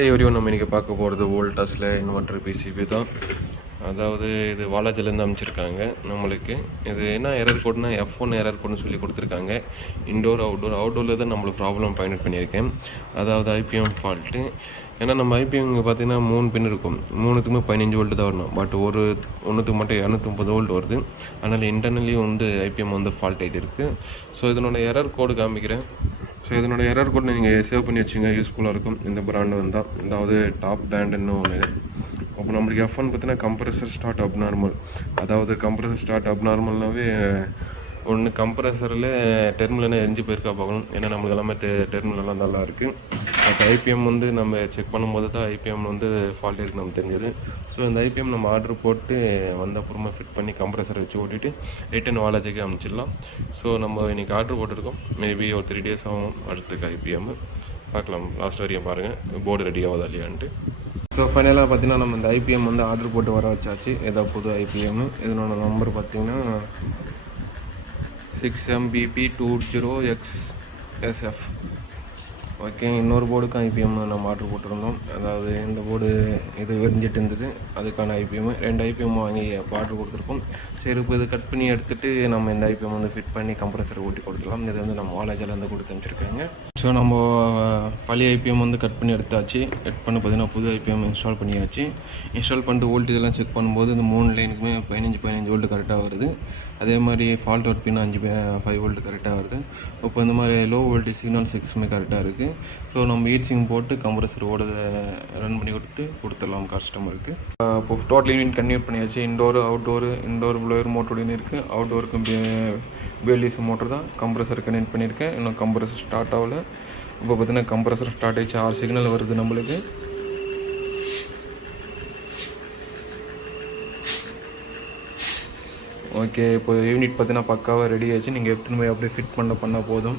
எவரியும் நம்ம இன்றைக்கி பார்க்க போகிறது வோல்டாஸில் இன்வெர்டர் பிசிபி தான். அதாவது இது வாலாஜிலேருந்து அமைச்சிருக்காங்க நம்மளுக்கு. இது என்ன எரர் கோட்னா F1 எரர் கோட்னு சொல்லி கொடுத்துருக்காங்க. இன்டோர் அவுட்டோரில் தான் நம்மளுக்கு ப்ராப்ளம் பாயிண்ட் பண்ணியிருக்கேன். அதாவது ஐபிஎம் ஃபால்ட்டு. ஏன்னா நம்ம ஐபிஎம் இங்கே பார்த்தீங்கன்னா 3 பின் இருக்கும். 3த்துக்குமே 15 வோல்ட்டு தான் வரணும். பட் ஒன்றுத்துக்கு மட்டும் 230 வோல்ட் வருது. அதனால் இன்டர்னலி ஐபிஎம் ஃபால்ட் ஆகிட்டு இருக்குது. ஸோ இதனோட எரர் கோடு காமிக்கிறேன். ஸோ இதனோட எரர் கோட் நீங்கள் சேவ் பண்ணி வச்சுங்க, யூஸ்ஃபுல்லாக இருக்கும். இந்த பிராண்டு வந்தால் அதாவது டாப் பேண்டுன்னு ஒன்று. அப்போ நம்மளுக்கு F1 பார்த்தீங்கன்னா கம்ப்ரஸர் ஸ்டார்ட் அப்நார்மல். அதாவது கம்ப்ரஸர் ஸ்டார்ட் அப்நார்மல்னாவே ஒன்று கம்ப்ரஸரில் டெர்மினல் எரிஞ்சு போயிருக்கா பார்க்கணும். ஏன்னா நம்மளுக்கு எல்லாமே டெர்மினல்லாம் நல்லா இருக்குது. பட் ஐபிஎம் நம்ம செக் பண்ணும்போது தான் ஐபிஎம் ஃபால்ட் இருக்குது நமக்கு தெரிஞ்சது. ஸோ இந்த ஐபிஎம் நம்ம ஆர்டர் போட்டு வந்த அப்புறமா ஃபிட் பண்ணி கம்ப்ரஸரை வச்சு ஓட்டிட்டு ரிட்டன் வாலாஜிக்கு அனுப்பிச்சிடலாம். ஸோ நம்ம இன்றைக்கி ஆர்டர் போட்டிருக்கோம். மேபி ஒரு 3 days ஆகும் அடுத்துக்கு ஐபிஎம் பார்க்கலாம். லாஸ்ட் வரையும் பாருங்கள் போர்டு ரெடி ஆகுதா இல்லையான்ட்டு. ஸோ ஃபைனலாக பார்த்தீங்கன்னா நம்ம இந்த ஐபிஎம் ஆர்டர் போட்டு வர வச்சாச்சு. ஏதோ புது ஐபிஎம். இதனோட நம்பர் பார்த்தீங்கன்னா 6MBP20XSF. ஓகே, இன்னொரு போர்டுக்கும் ஐபிஎம் நம்ம ஆர்டர் போட்டிருந்தோம். அதாவது இந்த போர்டு இது வெறிஞ்சிட்டு இருந்தது, அதுக்கான ஐபிஎம் 2 ஐபிஎம் வாங்கி ஆர்டர் கொடுத்துருக்கோம். சரி, இப்போ இது கட் பண்ணி எடுத்துகிட்டு நம்ம இந்த ஐபிஎம் ஃபிட் பண்ணி கம்ப்ரஸர் ஓட்டி கொடுத்துக்கலாம். இது நம்ம வாலாஜிலேருந்து கொடுத்து அனுப்பிச்சிருக்காங்க. ஸோ நம்ம பழைய ஐபிஎம் கட் பண்ணி எடுத்தாச்சு. கட் பண்ண பார்த்தீங்கன்னா புது ஐபிஎம் இன்ஸ்டால் பண்ணியாச்சு. இன்ஸ்டால் பண்ணிட்டு வோல்டேஜெல்லாம் செக் பண்ணும்போது இந்த 3 லைனுக்குமே 15 வோல்ட் கரெக்டாக வருது. அதே மாதிரி ஃபால்ட் ஒர்க் பின் 5 வோல்ட் கரெக்டாக வருது. இப்போ இந்த மாதிரி லோ வோல்டேஜ் சிக்னல் 6மே கரெக்டாக இருக்குது. ஸோ நம்ம ஹீட்சிங் போட்டு கம்ப்ரஸர் ரன் பண்ணி கொடுத்துடலாம் கஸ்டமருக்கு. இப்போ டோட்டல் யூனிட் கன்வெர்ட் பண்ணியாச்சு. இன்டோர் ப்ளோயர் மோட்டரோடு இருக்குது. அவுட்டோருக்கும் பிஎல்டிசி மோட்டர் தான். கம்ப்ரஸர் கனெக்ட் பண்ணியிருக்கேன். இன்னும் கம்ப்ரஸர் ஸ்டார்ட் ஆகலை. இப்போ பார்த்தீங்கன்னா கம்ப்ரஸர் ஸ்டார்ட் ஆகிடுச்சு. 6 சிக்னல் வருது நம்மளுக்கு. ஓகே, இப்போ யூனிட் பார்த்தீங்கன்னா பக்காவாக ரெடி ஆகிடுச்சு. நீங்கள் எடுத்துன்னு போய் அப்படியே ஃபிட் பண்ணால் போதும்.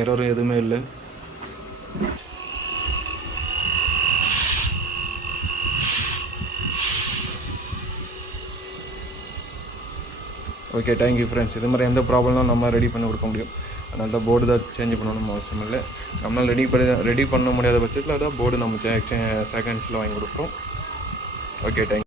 எரரும் எதுவுமே இல்லை. Okay, thank you friends. இது மாதிரி எந்த ப்ராப்ளம்லாம் நம்ம ரெடி பண்ணி கொடுக்க முடியும். அதனால தான் போர்டு தான் சேஞ்ச் பண்ணணும்னு அவசியம் இல்லை. நம்மளால் ரெடி பண்ண முடியாத பட்சத்தில் தான் போர்டு நம்ம செகண்ட்ஸில் வாங்கி கொடுப்போம். Okay, thank you.